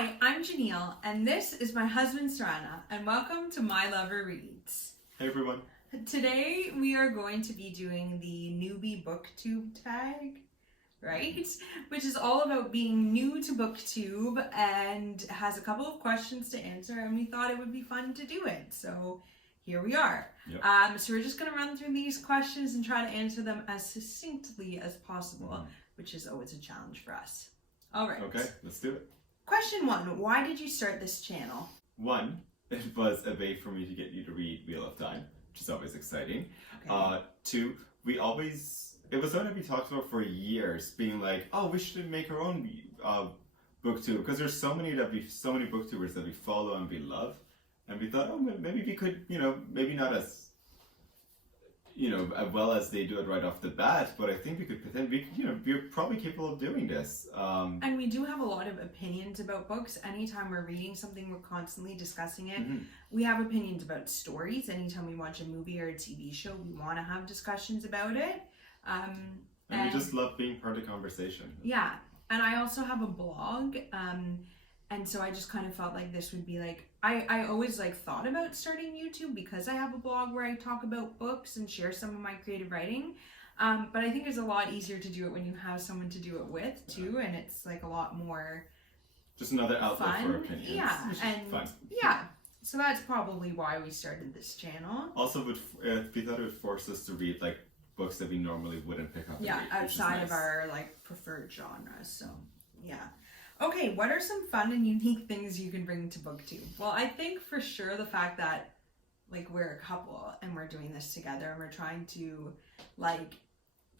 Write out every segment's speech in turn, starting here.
Hi, I'm Janille, and this is my husband Sourena, and welcome to My Lover Reads. Hey everyone. Today we are going to be doing the Newbie Booktube Tag, right? Which is all about being new to Booktube and has a couple of questions to answer, and we thought it would be fun to do it. So here we are. Yep. So we're just going to run through these questions and try to answer them as succinctly as possible, which is always a challenge for us. All right. Okay, let's do it. Question 1. Why did you start this channel? 1, it was a way for me to get you to read Wheel of Time, which is always exciting. Okay. 2, it was something we talked about for years, being like, oh, we should make our own booktube, because there's so many booktubers that we follow and we love, and we thought, oh, maybe we could, maybe not as well as they do it right off the bat, but I think we could potentially, we're probably capable of doing this. And we do have a lot of opinions about books. Anytime we're reading something, we're constantly discussing it. Mm-hmm. We have opinions about stories. Anytime we watch a movie or a TV show, we want to have discussions about it. And we just love being part of the conversation. Yeah. And I also have a blog. And so I just kind of felt like this would be like, I always thought about starting YouTube because I have a blog where I talk about books and share some of my creative writing. But I think it's a lot easier to do it when you have someone to do it with too, and it's a lot more just another outlet fun. for opinions. Yeah, and fun. yeah. So that's probably why we started this channel. Also, we thought it would force us to read books that we normally wouldn't pick up. And read, outside of our preferred genres. So yeah. Okay, what are some fun and unique things you can bring to Booktube? Well, I think for sure the fact that we're a couple and we're doing this together and we're trying to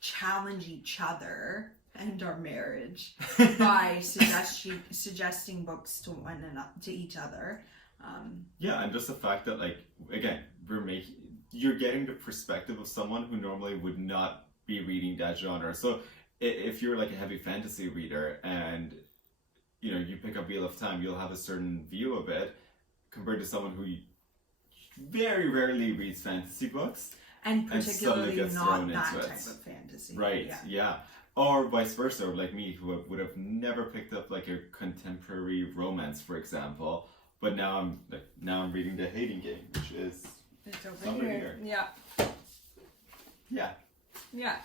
challenge each other and our marriage by suggesting books to one another, to each other. Yeah, and just the fact that again, you're getting the perspective of someone who normally would not be reading that genre. So if you're a heavy fantasy reader and you pick up Wheel of Time, you'll have a certain view of it compared to someone who very rarely reads fantasy books. And particularly gets not thrown that into type it. of fantasy. Right, yeah. Or vice versa, like me, who would have never picked up a contemporary romance, for example. But now I'm reading The Hating Game, which is it's over somewhere here. here. Yeah. Yeah.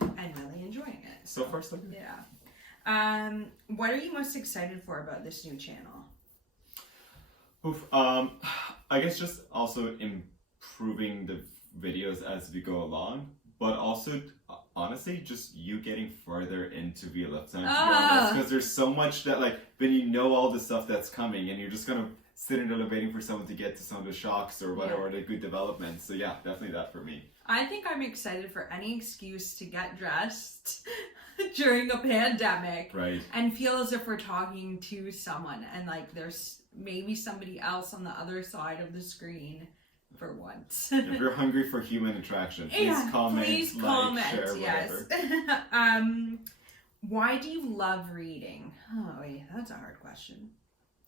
And really enjoying it. So far, so good. Yeah. What are you most excited for about this new channel? I guess just also improving the videos as we go along, but also honestly just you getting further into Wheel of Time, to be honest, because there's so much that when you know all the stuff that's coming and you're just kind of sitting there waiting for someone to get to some of the shocks or whatever, the good developments. So yeah, definitely that for me. I think I'm excited for any excuse to get dressed during a pandemic, right, and feel as if we're talking to someone and there's maybe somebody else on the other side of the screen for once. If you're hungry for human interaction, please comment, share, yes. whatever. Why do you love reading? Oh wait, that's a hard question.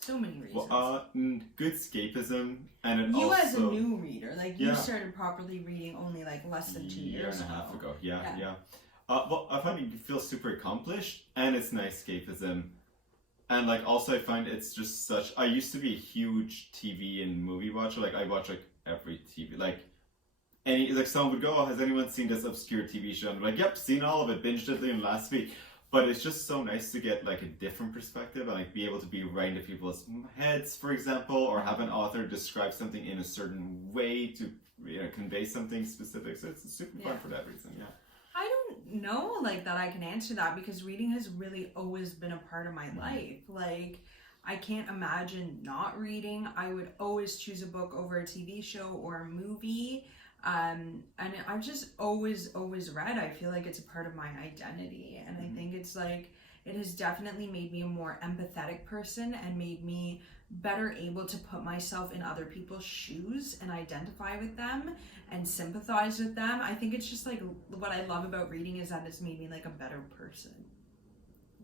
So many reasons. Good escapism, and it you also, as a new reader, you started properly reading only less than 2 years and a half ago. Yeah. Well, I find you feel super accomplished, and it's nice escapism, and also I find it's just such. I used to be a huge TV and movie watcher. I watch every TV. Someone would go, "Oh, has anyone seen this obscure TV show?" And I'm like, "Yep, seen all of it. Binged it in last week." But it's just so nice to get a different perspective and be able to be right into people's heads, for example, or have an author describe something in a certain way to convey something specific. So it's super fun for that reason. Yeah. I don't know that I can answer that because reading has really always been a part of my life. I can't imagine not reading. I would always choose a book over a TV show or a movie. And I've just always read. I feel it's a part of my identity, and I think it's it has definitely made me a more empathetic person and made me better able to put myself in other people's shoes and identify with them and sympathize with them. I think it's just what I love about reading is that it's made me a better person.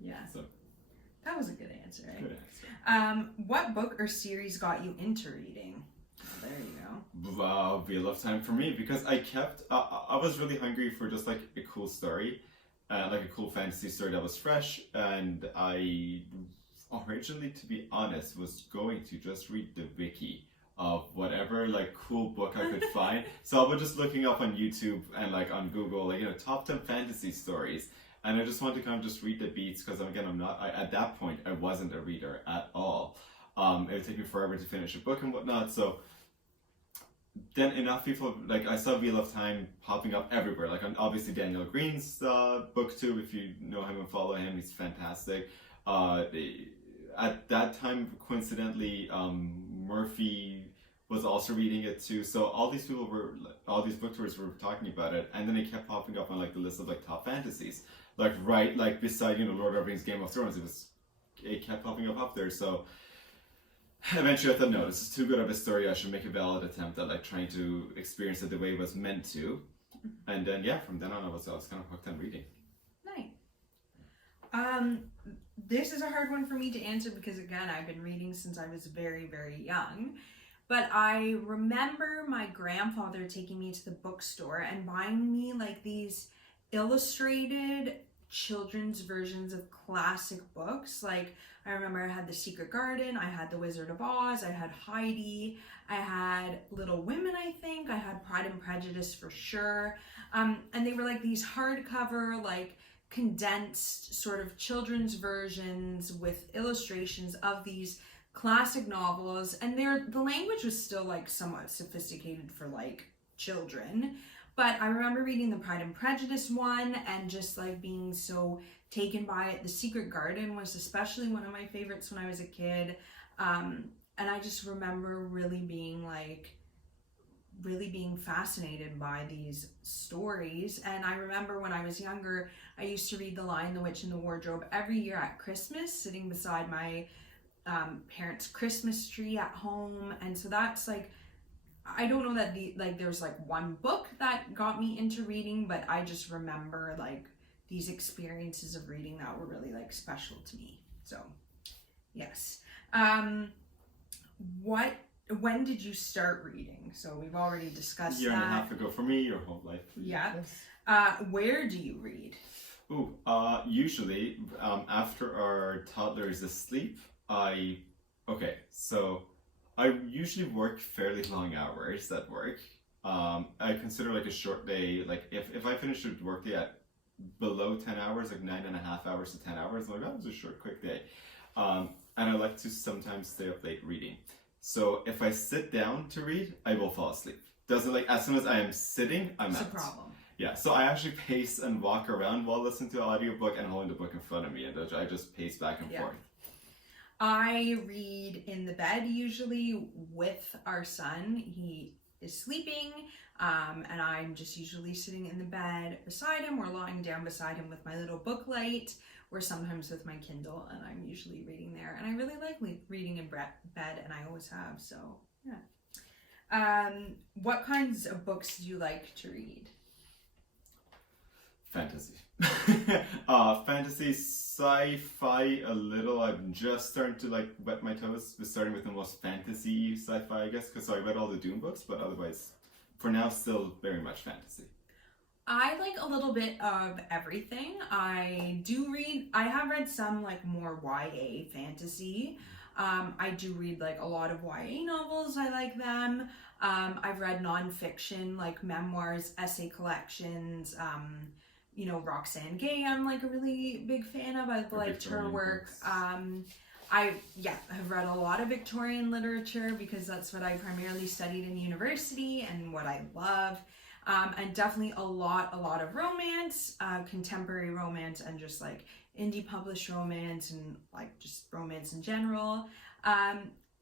Yeah. So that was a good answer, right? Good answer. What book or series got you into reading? There you go. Wheel of Time for me, because I was really hungry for just a cool story, a cool fantasy story that was fresh, and I originally, to be honest, was going to just read the wiki of whatever like cool book I could find. So I was just looking up on YouTube and like on Google, like, you know, top 10 fantasy stories. And I just wanted to kind of just read the beats because again, at that point, I wasn't a reader at all. It would take me forever to finish a book and whatnot. So then enough people, like I saw Wheel of Time popping up everywhere. Like on obviously Daniel Green's booktube, if you know him and follow him, he's fantastic. At that time, coincidentally, Murphy was also reading it too. So all these booktubers were talking about it, and then it kept popping up on like the list of like top fantasies, like beside, you know, Lord of the Rings, Game of Thrones. It kept popping up there. So eventually I thought, no, this is too good of a story. I should make a valid attempt at like trying to experience it the way it was meant to. And then yeah, from then on I was kind of hooked on reading. Nice. This is a hard one for me to answer because again, I've been reading since I was very, very young. But I remember my grandfather taking me to the bookstore and buying me like these illustrated children's versions of classic books. Like I remember I had The Secret Garden, I had The Wizard of Oz, I had Heidi, I had Little Women, I think, I had Pride and Prejudice for sure. And they were like these hardcover, like condensed sort of children's versions with illustrations of these classic novels, and the language was still like somewhat sophisticated for like children. But I remember reading the Pride and Prejudice one and just like being so taken by it. The Secret Garden was especially one of my favorites when I was a kid. And I just remember really being fascinated by these stories. And I remember when I was younger, I used to read The Lion, the Witch, and the Wardrobe every year at Christmas, sitting beside my parents' Christmas tree at home. And so that's like, I don't know that there's like one book that got me into reading, but I just remember like these experiences of reading that were really like special to me. So yes. When did you start reading? So we've already discussed Year and a half ago for me, your whole life. Yeah. Where do you read? Usually after our toddler is asleep, I usually work fairly long hours at work. I consider like a short day, like if I finish a work day at below 10 hours, like 9.5 hours to 10 hours, I'm like, oh, it's a short, quick day. And I like to sometimes stay up late reading. So if I sit down to read, I will fall asleep. Doesn't like, as soon as I am sitting, I'm out. It's a problem. Yeah, so I actually pace and walk around while listening to an audiobook and holding the book in front of me, and I just pace back and forth. I read in the bed usually with our son. He is sleeping, and I'm just usually sitting in the bed beside him or lying down beside him with my little book light, or sometimes with my Kindle, and I'm usually reading there. And I really like reading in bed, and I always have, so yeah. What kinds of books do you like to read? Fantasy. Fantasy, sci-fi a little. I'm just starting to like wet my toes with starting with the most fantasy sci-fi, I guess, because I read all the Dune books, but otherwise, for now, still very much fantasy. I like a little bit of everything. I have read some like more YA fantasy. I do read like a lot of YA novels. I like them. I've read nonfiction, like memoirs, essay collections, Roxane Gay, I'm like a really big fan of. I've liked her work. I have read a lot of Victorian literature because that's what I primarily studied in university and what I love. And definitely a lot of romance, contemporary romance, and just like indie published romance and like just romance in general.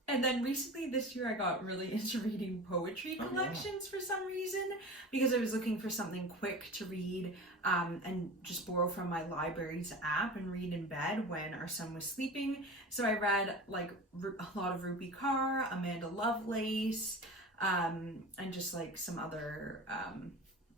And then recently this year I got really into reading poetry collections for some reason, because I was looking for something quick to read and just borrow from my library's app and read in bed when our son was sleeping. So I read like a lot of Rupi Kaur, Amanda Lovelace, and just like some other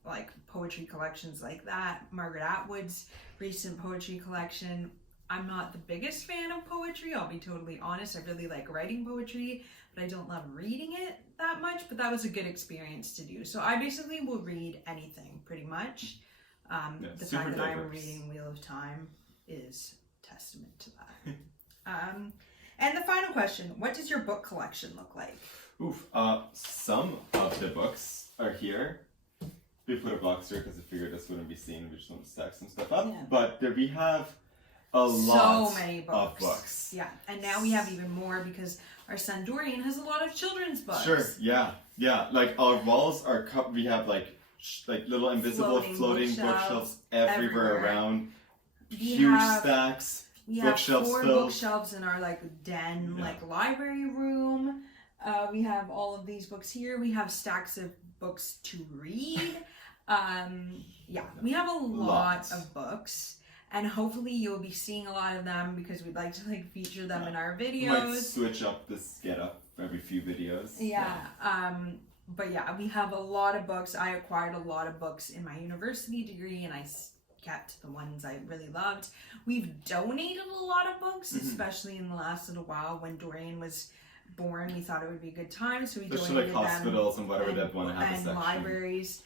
like poetry collections like that. Margaret Atwood's recent poetry collection. I'm not the biggest fan of poetry, I'll be totally honest. I really like writing poetry, but I don't love reading it that much, but that was a good experience to do. So I basically will read anything, pretty much. The fact that I'm reading Wheel of Time is testament to that. And the final question, what does your book collection look like? Oof. Some of the books are here. We put a box here because I figured this wouldn't be seen. We just want to stack some stuff up. Yeah. But we have a lot so many of books. Yeah, and now we have even more because our son Dorian has a lot of children's books. Sure. Yeah. Like our walls are we have like little invisible floating bookshelves everywhere around. Huge stacks. We have bookshelves 4 filled. bookshelves in our den, like library room. We have all of these books here. We have stacks of books to read. We have a lot of books. And hopefully you'll be seeing a lot of them because we'd like to like feature them in our videos. We might switch up this get up every few videos. But yeah, we have a lot of books. I acquired a lot of books in my university degree and I kept the ones I really loved. We've donated a lot of books, especially in the last little while when Dorian was born. We thought it would be a good time, so we donated like hospitals and whatever that want to have a section. And libraries.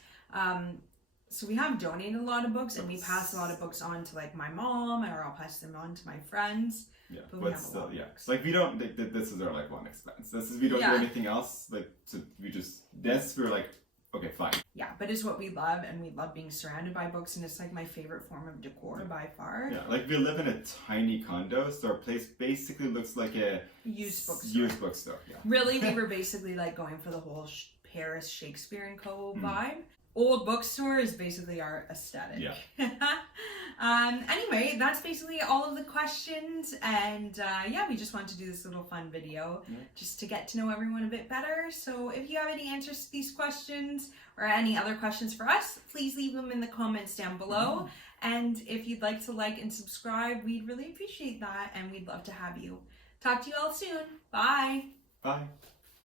So we have donated a lot of books, and we pass a lot of books on to like my mom, or I'll pass them on to my friends. Yeah, but still, like we don't. This is our like one expense. We don't do anything else. Like, so we're like, okay, fine. Yeah, but it's what we love, and we love being surrounded by books, and it's like my favorite form of decor by far. Yeah, like we live in a tiny condo, so our place basically looks like a used bookstore. Yeah. Really, we were basically like going for the whole Paris Shakespeare & Co. vibe. Old bookstore is basically our aesthetic. Yeah. Anyway, that's basically all of the questions, and we just wanted to do this little fun video just to get to know everyone a bit better. So if you have any answers to these questions or any other questions for us, please leave them in the comments down below. And if you'd like to like and subscribe, we'd really appreciate that, and we'd love to have you. Talk to you all soon. Bye. Bye.